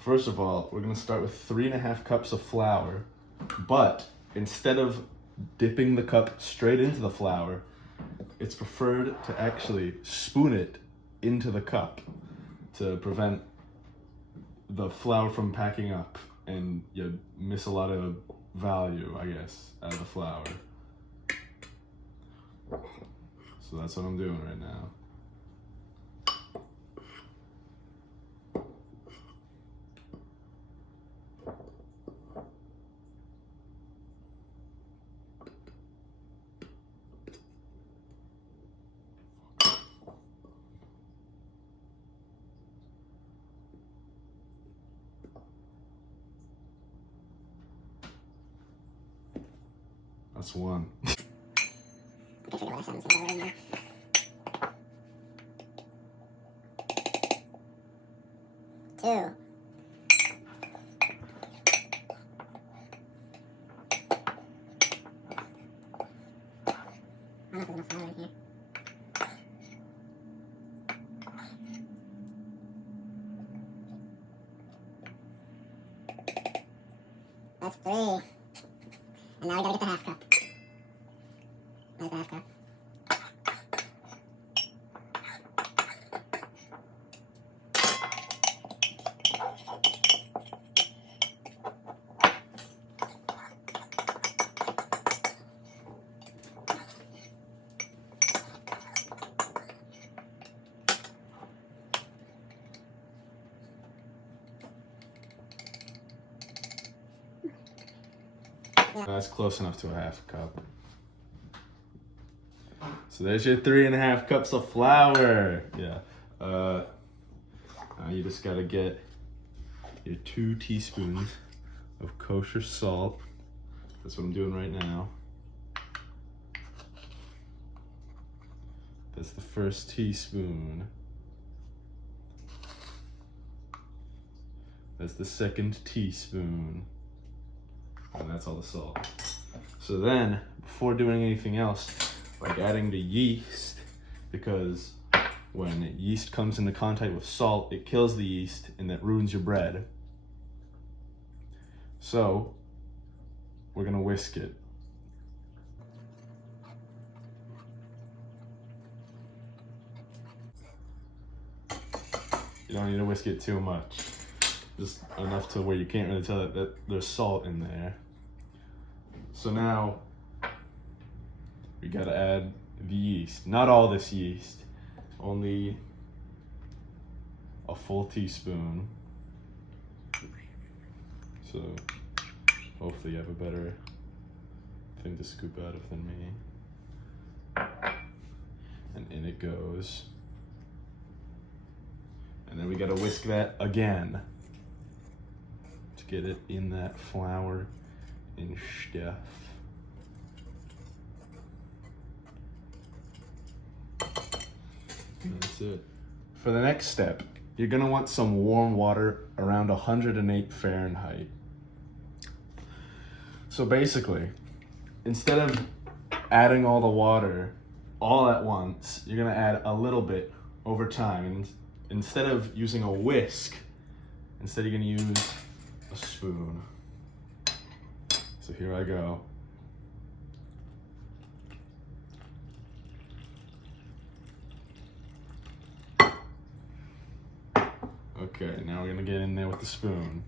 First of all, we're gonna start with 3.5 cups of flour, but instead of dipping the cup straight into the flour, it's preferred to actually spoon it into the cup to prevent the flour from packing up and you miss a lot of value, I guess, out of the flour. So that's what I'm doing right now. That's one. Two. That's 3. And now we gotta get the half cup. There's the half cup. That's close enough to a half cup. So there's your 3.5 cups of flour. Yeah. Now you just gotta get your 2 teaspoons of kosher salt. That's what I'm doing right now. That's the first teaspoon. That's the second teaspoon. And that's all the salt. So then, before doing anything else, like adding the yeast, because when yeast comes into contact with salt, it kills the yeast and that ruins your bread. So, we're gonna whisk it. You don't need to whisk it too much. Just enough to where you can't really tell that there's salt in there. So now, we gotta add the yeast. Not all this yeast, only a full teaspoon. So hopefully you have a better thing to scoop out of than me. And in it goes. And then we gotta whisk that again to get it in that flour and stuff. And that's it. For the next step, you're gonna want some warm water around 108 Fahrenheit. So basically, instead of adding all the water all at once, you're gonna add a little bit over time. And instead of using a whisk, instead you're gonna use a spoon. So here I go. Okay, now we're gonna get in there with the spoon.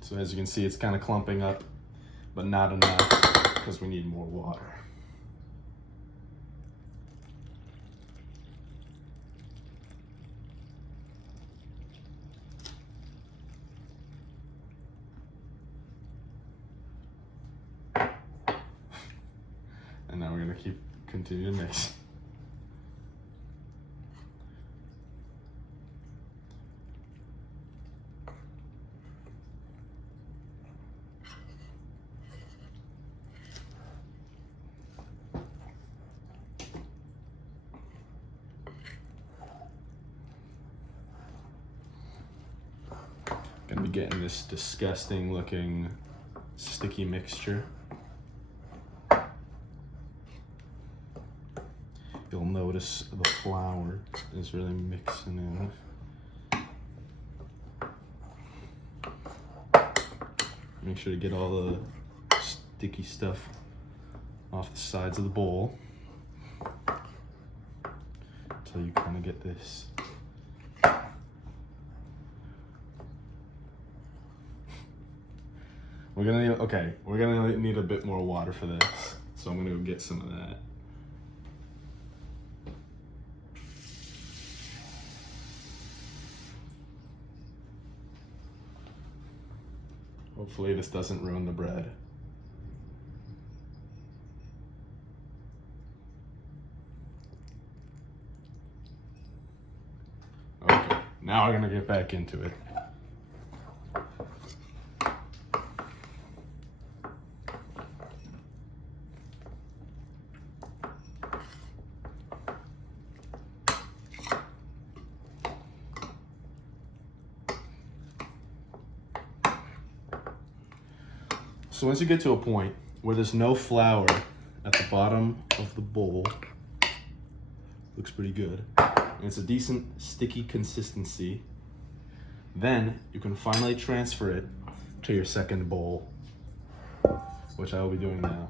So as you can see, it's kind of clumping up, but not enough because we need more water. And now we're gonna continue to mix. Gonna be getting this disgusting looking sticky mixture. you'll notice the flour is really mixing in. Make sure to get all the sticky stuff off the sides of the bowl until you kind of get this. We're gonna need a bit more water for this, so I'm gonna go get some of that. Hopefully this doesn't ruin the bread. Okay, now we're gonna get back into it. So once you get to a point where there's no flour at the bottom of the bowl, looks pretty good, and it's a decent sticky consistency, then you can finally transfer it to your second bowl, which I will be doing now.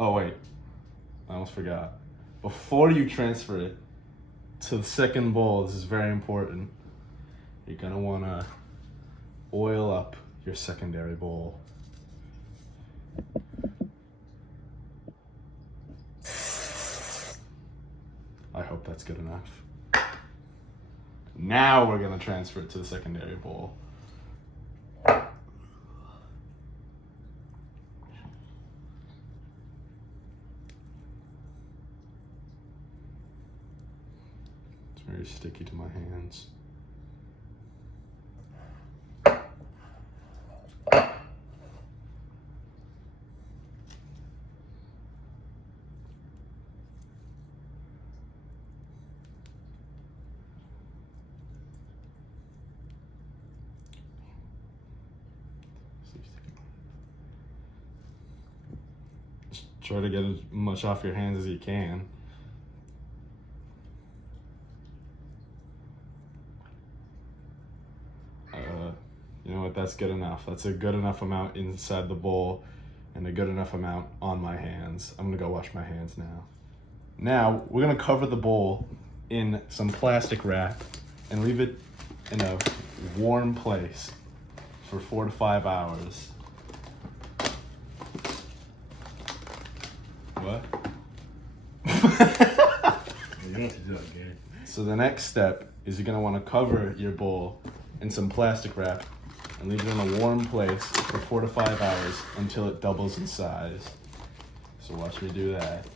Oh wait, I almost forgot. Before you transfer it to the second bowl, this is very important, you're gonna wanna oil up your secondary bowl. I hope that's good enough. Now we're gonna transfer it to the secondary bowl. It's very sticky to my hands. Try to get as much off your hands as you can. You know what, that's good enough. That's a good enough amount inside the bowl and a good enough amount on my hands. I'm gonna go wash my hands now. Now, we're gonna cover the bowl in some plastic wrap and leave it in a warm place for 4 to 5 hours. What? You don't have to do that, Gary. So the next step is you're gonna wanna cover your bowl in some plastic wrap and leave it in a warm place for 4 to 5 hours until it doubles in size. So watch me do that.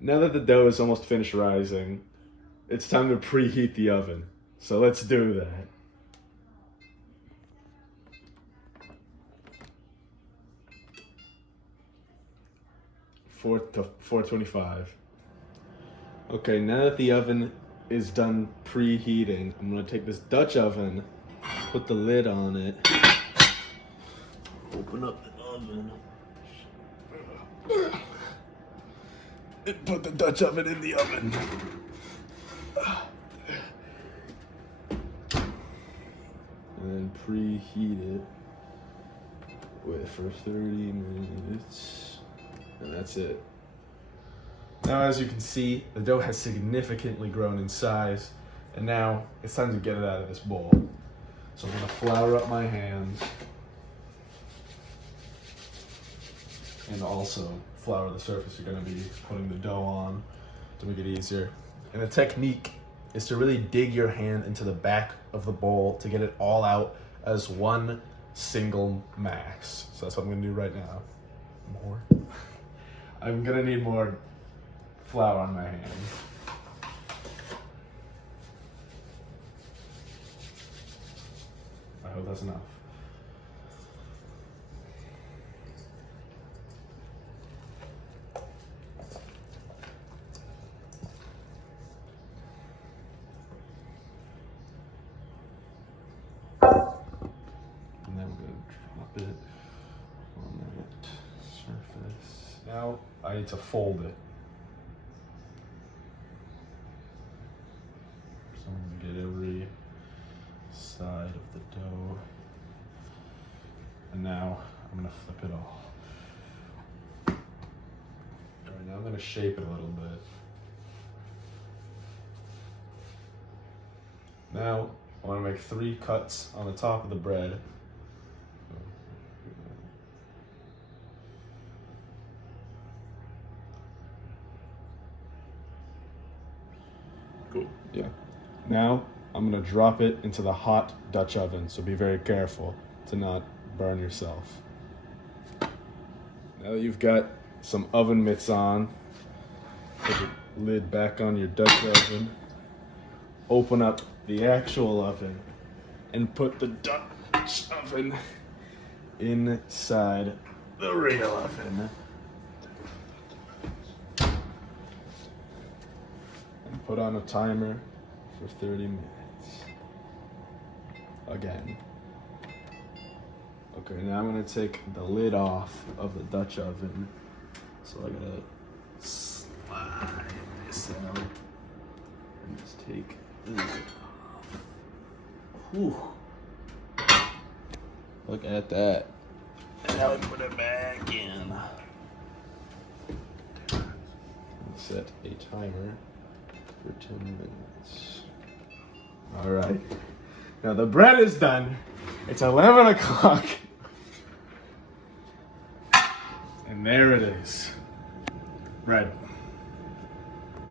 Now that the dough is almost finished rising, it's time to preheat the oven. So let's do that. 425. Okay, now that the oven is done preheating, I'm gonna take this Dutch oven, put the lid on it, open up the oven, and put the Dutch oven in the oven. And then preheat it for 30 minutes. And that's it. Now, as you can see, the dough has significantly grown in size, and now it's time to get it out of this bowl. So I'm gonna flour up my hands, and also flour the surface you're gonna be putting the dough on to make it easier. And the technique is to really dig your hand into the back of the bowl to get it all out as one single mass. So that's what I'm gonna do right now. More. I'm gonna need more flour on my hands. I hope that's enough. Now I need to fold it. So I'm gonna get every side of the dough. And now I'm gonna flip it all. Alright, now I'm gonna shape it a little bit. Now I wanna make 3 cuts on the top of the bread. Cool. Yeah. Now I'm gonna drop it into the hot Dutch oven, so be very careful to not burn yourself. Now that you've got some oven mitts on, put the lid back on your Dutch oven, open up the actual oven, and put the Dutch oven inside the real oven. And put on a timer for 30 minutes. Again. Okay, now I'm gonna take the lid off of the Dutch oven. So I gotta slide this out and just take the lid off. Whew. Look at that. And now I put it back in. Set a timer for 10 minutes. All right. Now the bread is done. It's 11 o'clock. And there it is. Bread.